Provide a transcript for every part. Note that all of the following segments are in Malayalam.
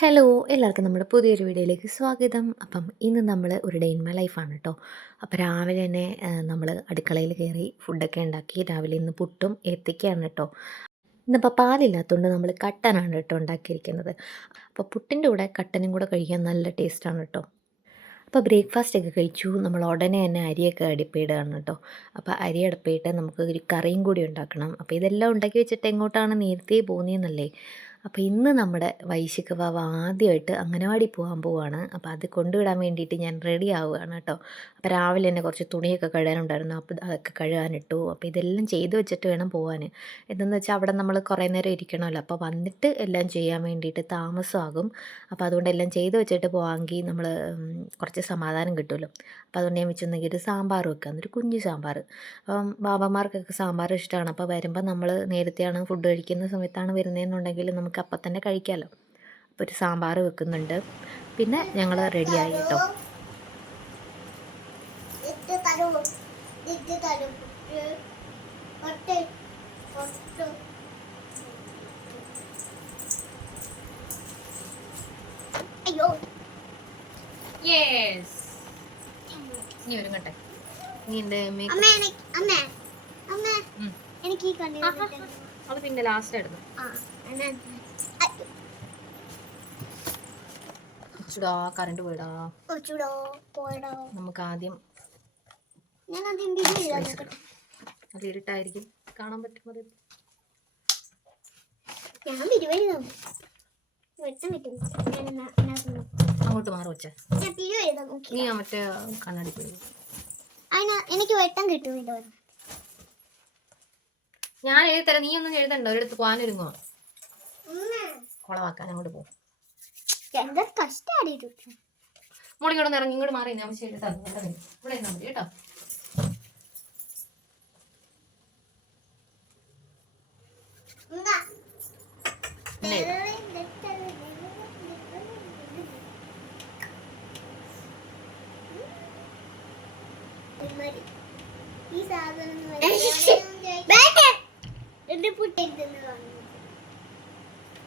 ഹലോ എല്ലാവർക്കും നമ്മുടെ പുതിയൊരു വീഡിയോയിലേക്ക് സ്വാഗതം. ഇന്ന് നമ്മൾ ഒരു ഡേ ഇൻ മൈ ലൈഫാണ് കേട്ടോ. അപ്പോൾ രാവിലെ തന്നെ നമ്മൾ അടുക്കളയിൽ കയറി ഫുഡൊക്കെ ഉണ്ടാക്കി. രാവിലെ ഇന്ന് പുട്ടും ഏത്തയ്ക്കയാണ് കേട്ടോ. ഇന്നിപ്പോൾ പാലില്ലാത്തതുകൊണ്ട് നമ്മൾ കട്ടനാണ് കേട്ടോ ഉണ്ടാക്കിയിരിക്കുന്നത്. അപ്പോൾ പുട്ടിൻ്റെ കൂടെ കട്ടനും കൂടെ കഴിക്കാൻ നല്ല ടേസ്റ്റാണ് കേട്ടോ. അപ്പോൾ ബ്രേക്ക്ഫാസ്റ്റ് ഒക്കെ കഴിച്ചു. നമ്മൾ ഉടനെ തന്നെ അരിയൊക്കെ അടുപ്പിടുകയാണ് കേട്ടോ. അപ്പോൾ അരി അടുപ്പിട്ട് നമുക്ക് ഒരു കറിയും കൂടി ഉണ്ടാക്കണം. അപ്പോൾ ഇതെല്ലാം ഉണ്ടാക്കി വെച്ചിട്ട് എങ്ങോട്ടാണ് നേരത്തെ പോകുന്നതെന്നല്ലേ. അപ്പോൾ ഇന്ന് നമ്മുടെ വൈശിക വാവ ആദ്യമായിട്ട് അംഗനവാടി പോകാൻ പോവുകയാണ്. അപ്പോൾ അത് കൊണ്ടുവിടാൻ വേണ്ടിയിട്ട് ഞാൻ റെഡി ആവുകയാണ് കേട്ടോ. അപ്പോൾ രാവിലെ തന്നെ കുറച്ച് തുണിയൊക്കെ കഴുകാനുണ്ടായിരുന്നു. അപ്പോൾ അതൊക്കെ കഴുകാനിട്ടു. അപ്പോൾ ഇതെല്ലാം ചെയ്ത് വെച്ചിട്ട് വേണം പോകാൻ. എന്തെന്ന് വെച്ചാൽ അവിടെ നമ്മൾ കുറേ നേരം ഇരിക്കണമല്ലോ. അപ്പോൾ വന്നിട്ട് എല്ലാം ചെയ്യാൻ വേണ്ടിയിട്ട് താമസമാകും. അപ്പോൾ അതുകൊണ്ട് എല്ലാം ചെയ്ത് വെച്ചിട്ട് പോകാമെങ്കിൽ നമ്മൾ കുറച്ച് സമാധാനം കിട്ടുമല്ലോ. അപ്പോൾ അതുകൊണ്ട് ഞാൻ വെച്ചെന്നെങ്കിൽ ഒരു സാമ്പാർ വെക്കുക, എന്നൊരു കുഞ്ഞു സാമ്പാർ. അപ്പം ബാബമാർക്കൊക്കെ സാമ്പാർ ഇഷ്ടമാണ്. അപ്പോൾ വരുമ്പോൾ നമ്മൾ നേരത്തെയാണ് ഫുഡ് കഴിക്കുന്ന സമയത്താണ് വരുന്നതെന്നുണ്ടെങ്കിൽ നമുക്ക് അപ്പം തന്നെ കഴിക്കാമല്ലോ. അപ്പോൾ ഒരു സാമ്പാർ വെക്കുന്നുണ്ട്. പിന്നെ ഞങ്ങൾ റെഡിയായി കേട്ടോ. അയ്യോ യെസ്, നീ ഒരുങ്ങട്ടെ. നീ എൻ്റെ അത് പിന്നെ ലാസ്റ്റ് ആയിരുന്നു. ചുടാ കറണ്ട് പോയിടാ. നമുക്ക് ആദ്യം അത് ഇരുട്ടായിരിക്കും, കാണാൻ പറ്റും. അങ്ങോട്ട് മാറി വെച്ച നീ മറ്റേ കണ്ണാടി പോയി. എനിക്ക് വെട്ടം കിട്ടുന്നില്ല. ഞാൻ എഴുതരാം, നീ ഒന്നും എഴുതണ്ട. ഒരിടത്ത് പോകാനൊരുങ്ങോ കുളവാക്കാൻ. അങ്ങോട്ട് പോകും. മോളിങ്ങോട്ട് ഇറങ്ങി ഇങ്ങോട്ട് മാറി. ഞാൻ ശരി ഇവിടെ ഇരുന്നാൽ മതി കേട്ടോ. ഈ സാധനം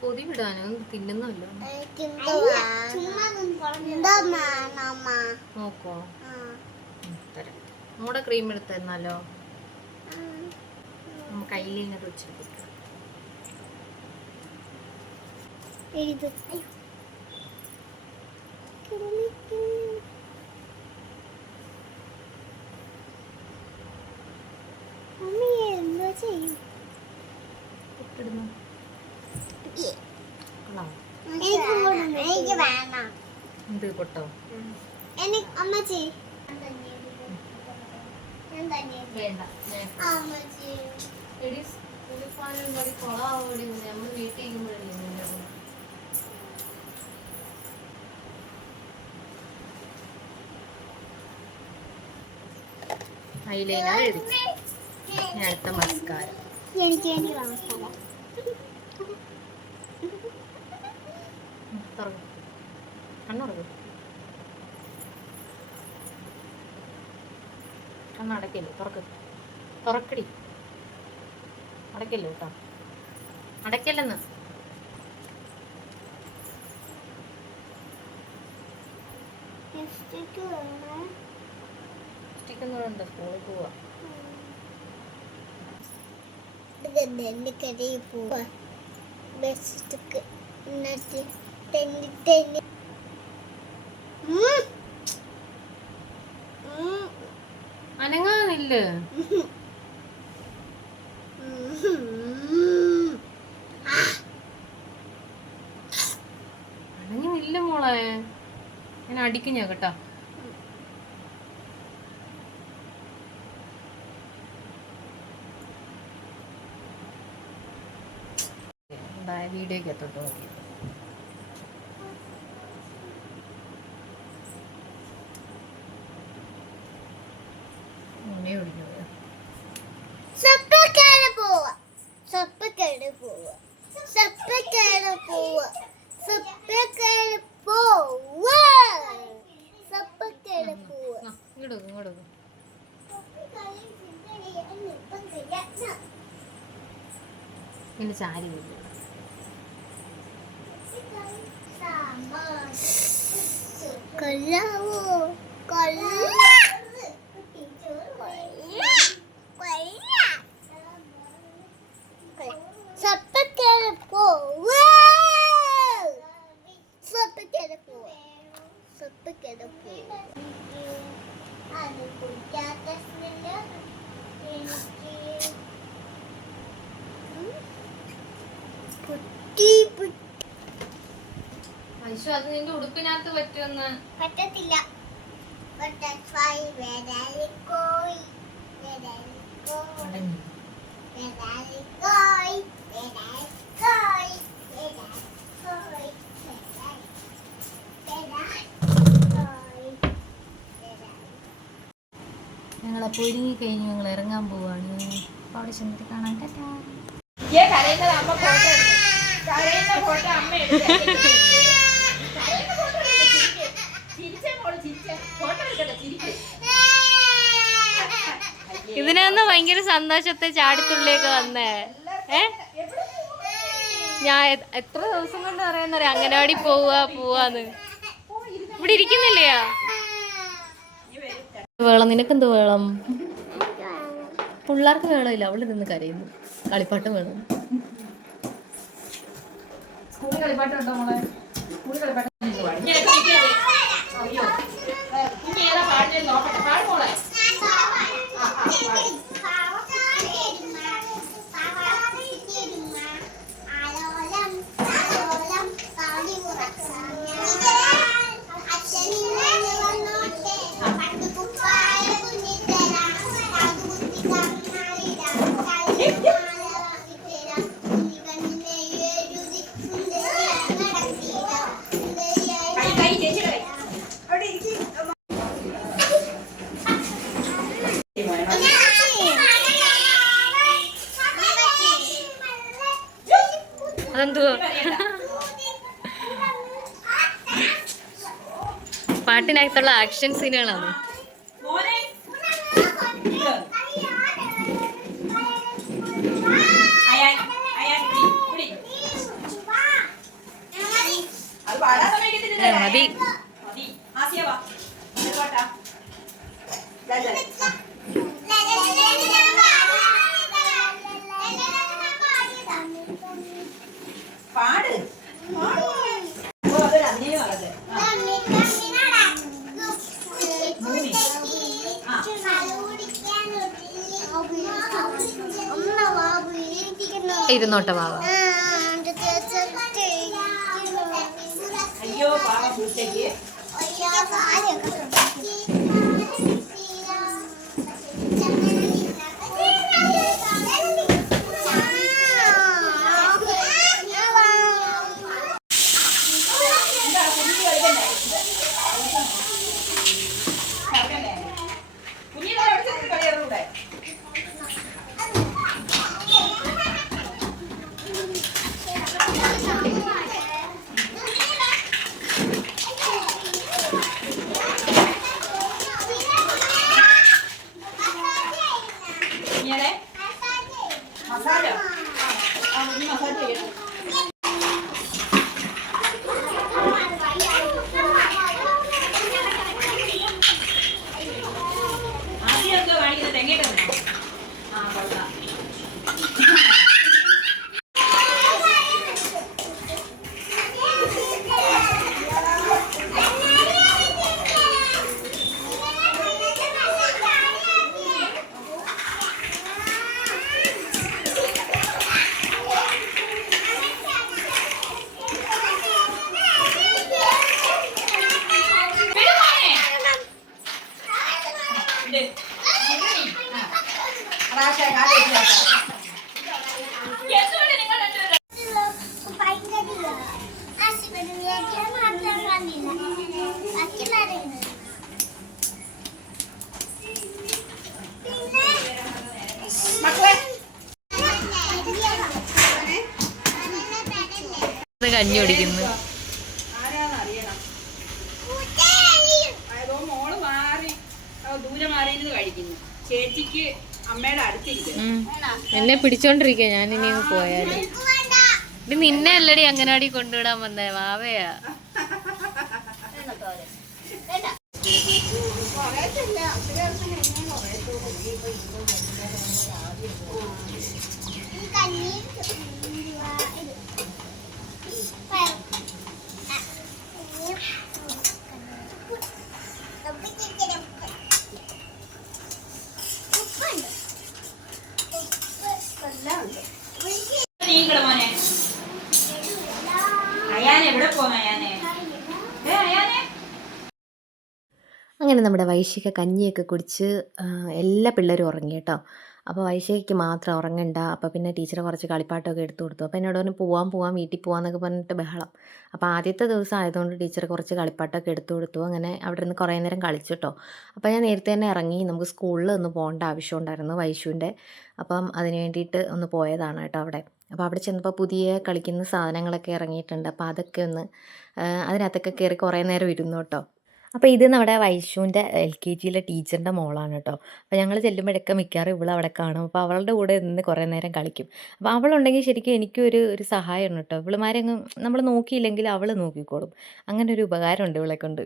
കൊതി വിടാനോ തിന്നുന്നല്ലോ. നോക്കോ തരാം. നമ്മുടെ ക്രീം എടുത്ത് തന്നാലോ. കയ്യിൽ ഇങ്ങോട്ട് വെച്ചിട്ട് എന്ത് പൊട്ടോ അമ്മച്ചി നമ്മൾ വീട്ടിൽ ഐലൈനർ എഴുതി. അടുത്ത മസ്കാര എനിക്ക് വേണ്ടി നമസ്കാരം. കണ്ണുറക്കും. കണ്ണടക്കല്ലേ, തുറക്കടി. അടക്കല്ലോ കേട്ടോ, അടക്കല്ലെന്ന്. സ്റ്റിക്കൊന്നും വേണ്ട, സ്കൂളിൽ പോവാ. അനങ്ങാനില്ല. അനങ്ങുന്നില്ല മോളെ. ഞാൻ അടിക്കും ഞാൻ കേട്ടോ. വീഡിയോക്ക് എത്തോട്ട് നോക്കി. പിന്നെ ചാരി കൊല്ലാവോ കൊല്ല അത് നിന്റെ ഉടുപ്പിനകത്ത് പറ്റുമെന്ന് പറ്റത്തില്ല. ബട്ടർഫ്ലൈ വേദാലിക്കോയ് വേദാലിക്കോയ് വേദാലിക്കോയ് വേദാലിക്കോയ് വേദാലിക്കോയ് വേദാലിക്കോയ്. ഞങ്ങളപ്പോൾ ഒരുങ്ങി കഴിഞ്ഞ് ഞങ്ങൾ ഇറങ്ങാൻ പോവാണ്. അപ്പോൾ അവിടെ ചെന്നിട്ട് കാണാൻ ടാറ്റാ. ഇതിനൊന്ന് ഭയങ്കര സന്തോഷത്തെ ചാടിത്തുള്ളിയൊക്കെ വന്നേ. ഞാൻ എത്ര ദിവസം കൊണ്ട് പറയാന്നറിയാം അംഗനവാടി പോവാന്ന്. ഇവിടെ ഇരിക്കുന്നില്ലയാ വേളം. നിനക്കെന്ത് വേളം? പിള്ളേർക്ക് വേളമില്ല. അവള് നിന്ന് കരയുന്നു. കളിപ്പാട്ടം വേണം. സ്കൂളിൽ കളിപ്പാട്ടം ഉണ്ടോ മോളെ? സ്കൂളിൽ കളിപ്പാട്ടം അതെന്തുവാ? പാട്ടിനകത്തുള്ള ആക്ഷൻ സീനുകളാണ്. മതി. പാട് ഇരുന്നോട്ടെ വാവ. അയ്യോ പാവം പൂച്ചയ്ക്ക്. മസാല മസാല ചെയ്യണം. ആദ്യം എന്തോ കാണിക്കുന്നത് തെങ്ങേട്ട. ആ കൊള്ളാം. കഞ്ഞി കുടിക്കുന്നു. മോള് മാറി ദൂരെ മാറിയിരുന്ന് കഴിക്കുന്നു. ചേച്ചിക്ക് അമ്മയുടെ അടുത്തിരിക്കുന്നു. എന്നെ പിടിച്ചോണ്ടിരിക്കുക. ഞാൻ ഇനി പോയാല് ഇത് നിന്നെ അല്ലടി അങ്ങനാടി കൊണ്ടുവിടാൻ വന്നേ. വാവയാ വേണ്ട. കുറയത്തില്ല. ഒത്തിരി ദിവസം കഴിഞ്ഞേ കുറയത്തുള്ളൂ. ഇനിയിപ്പോ ഈ കഞ്ഞി എന്തുവാ ഇത്? പയർ. ആ, ഇനിയും ഉപ്പ് ചിക്കൻ ഉപ്പ്. ഉപ്പുണ്ട്. ഉപ്പ് എല്ലാം ഉണ്ട്. ഒഴിച്ച് നീങ്ങള് മോനെ. അയാനെ എവിടെ പോന്നു അയാനെ? അയാനെ അങ്ങനെ നമ്മുടെ വൈശിക കഞ്ഞിയൊക്കെ കുടിച്ച് എല്ലാ പിള്ളേരും ഉറങ്ങി കേട്ടോ. അപ്പോൾ വൈശികയ്ക്ക് മാത്രം ഉറങ്ങണ്ട. അപ്പോൾ പിന്നെ ടീച്ചർ കുറച്ച് കളിപ്പാട്ടമൊക്കെ എടുത്തു കൊടുത്തു. അപ്പോൾ എന്നോട് പറഞ്ഞു പോവാം വീട്ടിൽ പോവാന്നൊക്കെ പറഞ്ഞിട്ട് ബഹളം. അപ്പോൾ ആദ്യത്തെ ദിവസം ആയതുകൊണ്ട് ടീച്ചർ കുറച്ച് കളിപ്പാട്ടമൊക്കെ എടുത്തു കൊടുത്തു. അങ്ങനെ അവിടെ നിന്ന് കുറേ നേരം കളിച്ചു കേട്ടോ. അപ്പോൾ ഞാൻ നേരത്തെ തന്നെ ഇറങ്ങി. നമുക്ക് സ്കൂളിൽ ഒന്ന് പോകേണ്ട ആവശ്യമുണ്ടായിരുന്നു വൈശുവിൻ്റെ. അപ്പം അതിന് വേണ്ടിയിട്ട് ഒന്ന് പോയതാണ് കേട്ടോ അവിടെ. അപ്പോൾ അവിടെ ചെന്നപ്പോൾ പുതിയ കളിക്കുന്ന സാധനങ്ങളൊക്കെ ഇറങ്ങിയിട്ടുണ്ട്. അപ്പോൾ അതൊക്കെ ഒന്ന് അതിനകത്തൊക്കെ കയറി കുറേ നേരം ഇരുന്നു കേട്ടോ. അപ്പോൾ ഇത് നമ്മുടെ വൈശുവിൻ്റെ LKGയിലെ ടീച്ചറിൻ്റെ മോളാണ് കേട്ടോ. അപ്പോൾ ഞങ്ങൾ ചെല്ലുമ്പോഴൊക്കെ മിക്കവാറും ഇവളവിടെ കാണും. അപ്പോൾ അവളുടെ കൂടെ നിന്ന് കുറേ നേരം കളിക്കും. അപ്പോൾ അവളുണ്ടെങ്കിൽ ശരിക്കും എനിക്കും ഒരു സഹായമാണ് കേട്ടോ. ഇവളുമാരെങ്ങും നമ്മൾ നോക്കിയില്ലെങ്കിൽ അവൾ നോക്കിക്കോളും. അങ്ങനെ ഒരു ഉപകാരമുണ്ട് ഇവളെ കൊണ്ട്.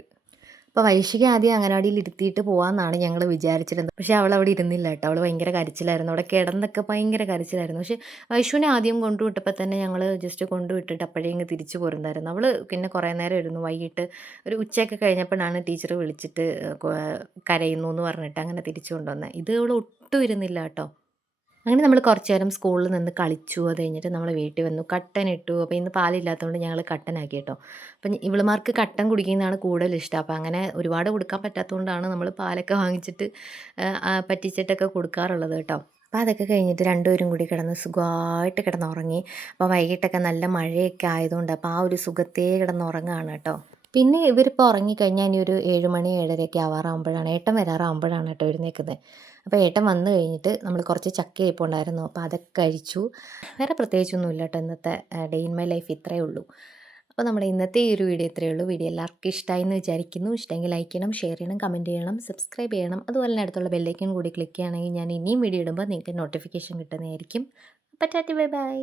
അപ്പോൾ വൈശിക ആദ്യം അംഗനവാടിയിൽ ഇരുത്തിയിട്ട് പോകാമെന്നാണ് ഞങ്ങൾ വിചാരിച്ചിരുന്നത്. പക്ഷേ അവളവിടെ ഇരുന്നില്ല കേട്ടോ. അവൾ ഭയങ്കര കരച്ചിലായിരുന്നു. അവിടെ കിടന്നൊക്കെ ഭയങ്കര കരച്ചിലായിരുന്നു. പക്ഷേ വൈശുവിനെ ആദ്യം കൊണ്ടുവിട്ടപ്പോൾ തന്നെ ഞങ്ങൾ ജസ്റ്റ് കൊണ്ടുവിട്ടിട്ട് അപ്പോഴേ ഇങ്ങ് തിരിച്ചു പോരുന്നായിരുന്നു. അവൾ പിന്നെ കുറേ നേരം ഇരുന്നു. വൈകിട്ട് ഒരു ഉച്ചയൊക്കെ കഴിഞ്ഞപ്പോഴാണ് ടീച്ചർ വിളിച്ചിട്ട് കരയുന്നു എന്ന് പറഞ്ഞിട്ട് അങ്ങനെ തിരിച്ചു കൊണ്ടുവന്നത്. ഇത് അവൾ ഒട്ടും ഇരുന്നില്ല കേട്ടോ. അങ്ങനെ നമ്മൾ കുറച്ച് നേരം സ്കൂളിൽ നിന്ന് കളിച്ചു. അത് കഴിഞ്ഞിട്ട് നമ്മൾ വീട്ടിൽ വന്നു. കട്ടൻ ഇട്ടു. അപ്പോൾ ഇന്ന് പാലില്ലാത്തതുകൊണ്ട് ഞങ്ങൾ കട്ടനാക്കി കേട്ടോ. അപ്പം ഇവളുമാർക്ക് കട്ടൻ കുടിക്കുന്നതാണ് കൂടുതൽ ഇഷ്ടം. അപ്പോൾ അങ്ങനെ ഒരുപാട് കൊടുക്കാൻ പറ്റാത്തതുകൊണ്ടാണ് നമ്മൾ പാലൊക്കെ വാങ്ങിച്ചിട്ട് പറ്റിച്ചിട്ടൊക്കെ കൊടുക്കാറുള്ളത് കേട്ടോ. അപ്പോൾ അതൊക്കെ കഴിഞ്ഞിട്ട് രണ്ടുപേരും കൂടി കിടന്ന് സുഖമായിട്ട് കിടന്നുറങ്ങി. അപ്പോൾ വൈകിട്ടൊക്കെ നല്ല മഴയൊക്കെ ആയതുകൊണ്ട് അപ്പോൾ ആ ഒരു സുഖത്തേ കിടന്നുറങ്ങുകയാണ് കേട്ടോ. പിന്നെ ഇവരിപ്പോൾ ഉറങ്ങിക്കഴിഞ്ഞാൽ ഇനി ഒരു 7 മണി 7:30 ആവാറാകുമ്പോഴാണ് ഏട്ടൻ വരാറാകുമ്പോഴാണ് കേട്ടോ എഴുന്നേൽക്കുന്നത്. അപ്പോൾ ഏട്ടൻ വന്നു കഴിഞ്ഞിട്ട് നമ്മൾ കുറച്ച് ചക്ക ഇരിപ്പുണ്ടായിരുന്നു. അപ്പോൾ അതൊക്കെ കഴിച്ചു. വേറെ പ്രത്യേകിച്ചൊന്നുമില്ല കേട്ടോ. ഇന്നത്തെ ഡേ ഇൻ മൈ ലൈഫ് ഇത്രയേ ഉള്ളൂ. അപ്പോൾ നമ്മുടെ ഇന്നത്തെ ഈ ഒരു വീഡിയോ ഇത്രയേ ഉള്ളൂ. വീഡിയോ എല്ലാവർക്കും ഇഷ്ടമായി എന്ന് വിചാരിക്കുന്നു. ഇഷ്ടമെങ്കിൽ ലൈക്ക് ചെയ്യണം, ഷെയർ ചെയ്യണം, കമൻറ്റ് ചെയ്യണം, സബ്സ്ക്രൈബ് ചെയ്യണം. അതുപോലെ തന്നെ അടുത്തുള്ള ബെല്ലൈക്കൻ കൂടി ക്ലിക്ക് ചെയ്യുകയാണെങ്കിൽ ഞാൻ ഇനിയും വീഡിയോ ഇടുമ്പോൾ നിങ്ങൾക്ക് നോട്ടിഫിക്കേഷൻ കിട്ടുന്നതായിരിക്കും. അപ്പോൾ ടാറ്റ ബൈ ബൈ.